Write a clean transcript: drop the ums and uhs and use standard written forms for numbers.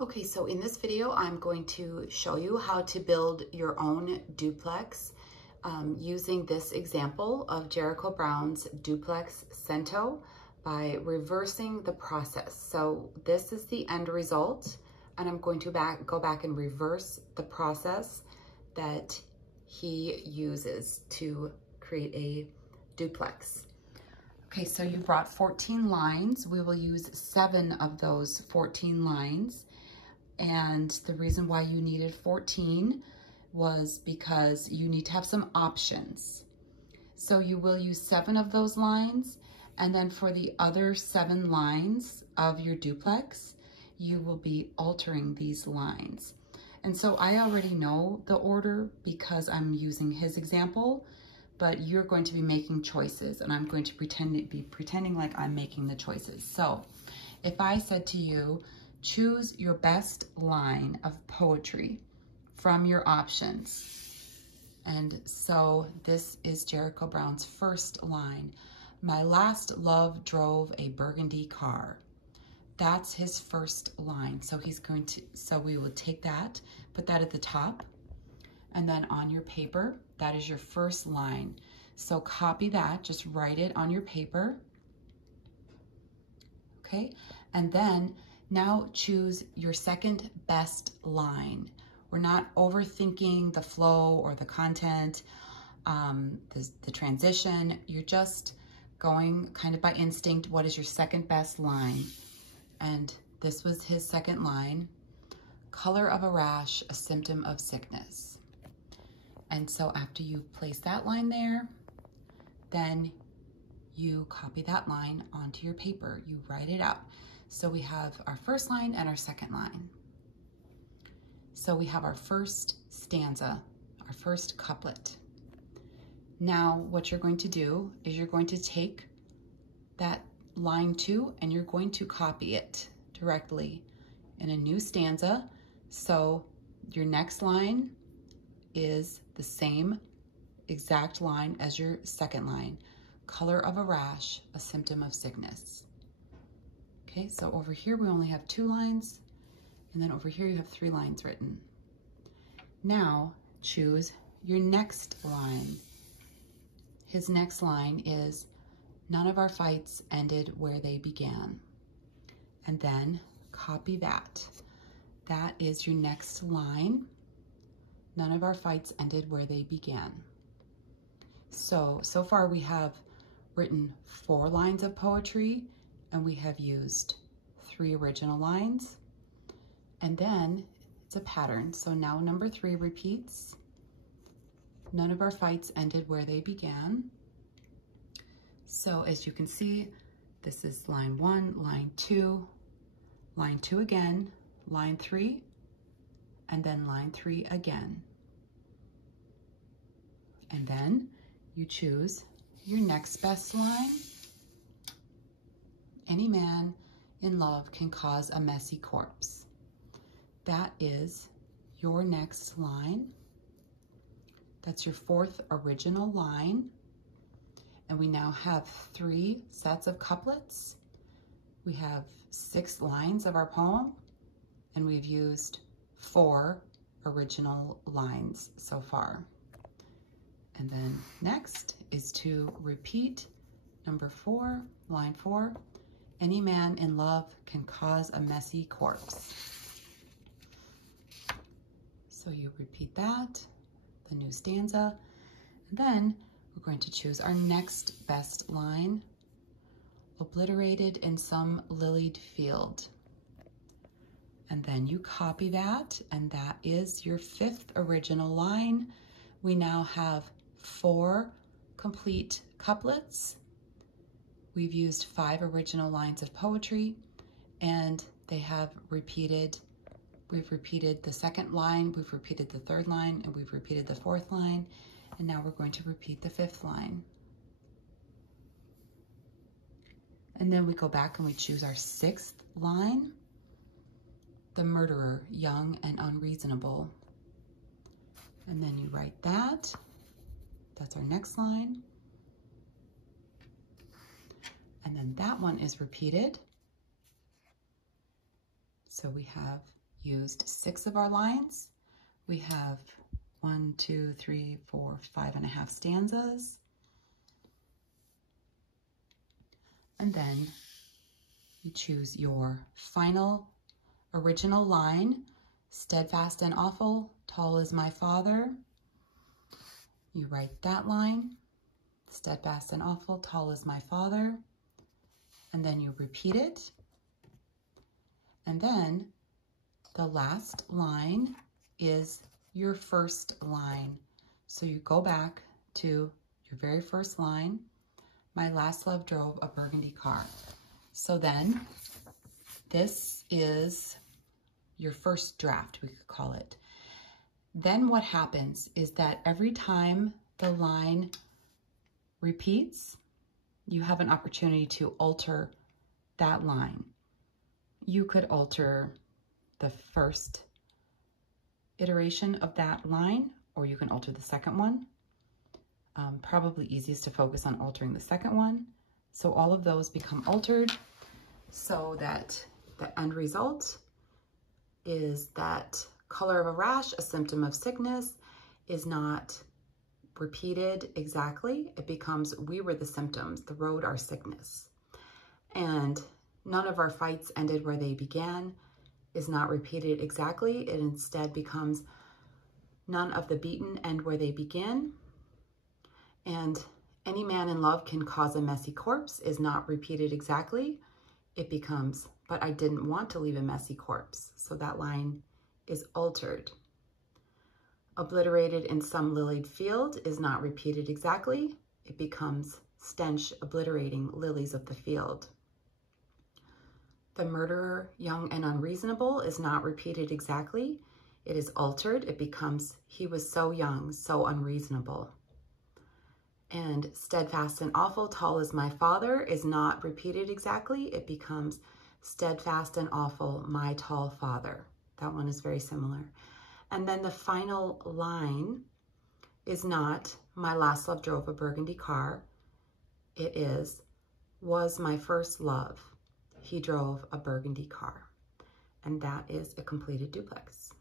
Okay, so in this video, I'm going to show you how to build your own duplex using this example of Jericho Brown's duplex cento by reversing the process. So this is the end result, and I'm going to go back and reverse the process that he uses to create a duplex. Okay, so you brought 14 lines. We will use 7 of those 14 lines. And the reason why you needed 14 was because you need to have some options. So you will use 7 of those lines, and then for the other 7 lines of your duplex, you will be altering these lines. And so I already know the order because I'm using his example, but you're going to be making choices, and I'm going to be pretending like I'm making the choices. So if I said to you, choose your best line of poetry from your options. And so this is Jericho Brown's first line. My last love drove a burgundy car. That's his first line. So we will take that, put that at the top, and then on your paper, that is your first line. So copy that, just write it on your paper. Okay, and then now choose your second best line. We're not overthinking the flow or the content, the transition. You're just going kind of by instinct. What is your second best line? And this was his second line. Color of a rash, a symptom of sickness. And so after you place that line there, then you copy that line onto your paper. You write it out. So we have our first line and our second line. So we have our first stanza, our first couplet. Now what you're going to do is you're going to take that line 2 and you're going to copy it directly in a new stanza. So your next line is the same exact line as your second line. Color of a rash, a symptom of sickness. Okay, so over here we only have 2 lines, and then over here you have 3 lines written. Now choose your next line. His next line is, none of our fights ended where they began. And then copy that. That is your next line. None of our fights ended where they began. So far we have written 4 lines of poetry, and we have used 3 original lines. And then it's a pattern. So now number 3 repeats. None of our fights ended where they began. So as you can see, this is line 1, line 2 again, line 3, and then line 3 again. And then you choose your next best line. Any man in love can cause a messy corpse. That is your next line. That's your 4th original line. And we now have 3 sets of couplets. We have 6 lines of our poem, and we've used 4 original lines so far. And then next is to repeat number 4, line 4. Any man in love can cause a messy corpse. So you repeat that, the new stanza, and then we're going to choose our next best line. Obliterated in some lilied field. And then you copy that, and that is your 5th original line. We now have 4 complete couplets. We've used 5 original lines of poetry, and they have repeated. We've repeated the 2nd line, we've repeated the 3rd line, and we've repeated the 4th line, and now we're going to repeat the 5th line. And then we go back and we choose our 6th line. The murderer, young and unreasonable. And then you write that. That's our next line. And then that one is repeated. So we have used 6 of our lines. We have 1, 2, 3, 4, 5.5 stanzas. And then you choose your final original line, steadfast and awful, tall is my father. You write that line, steadfast and awful, tall is my father, and then you repeat it. And then the last line is your first line. So you go back to your very first line, my last love drove a burgundy car. So then this is your first draft, we could call it. Then what happens is that every time the line repeats, you have an opportunity to alter that line. You could alter the first iteration of that line, or you can alter the second one. Probably easiest to focus on altering the second one. So all of those become altered so that the end result is that color of a rash, a symptom of sickness, is not repeated exactly. It becomes we were the symptoms, the road our sickness. And none of our fights ended where they began is not repeated exactly. It instead becomes none of the beaten end where they begin. And any man in love can cause a messy corpse is not repeated exactly. It becomes, but I didn't want to leave a messy corpse. So that line is altered. Obliterated in some lilied field is not repeated exactly. It becomes stench obliterating lilies of the field. The murderer, young and unreasonable, is not repeated exactly. It is altered. It becomes he was so young, so unreasonable. And steadfast and awful, tall as my father, is not repeated exactly. It becomes steadfast and awful, my tall father. That one is very similar. And then the final line is not my last love drove a burgundy car. It is was my first love. He drove a burgundy car. And that is a completed duplex.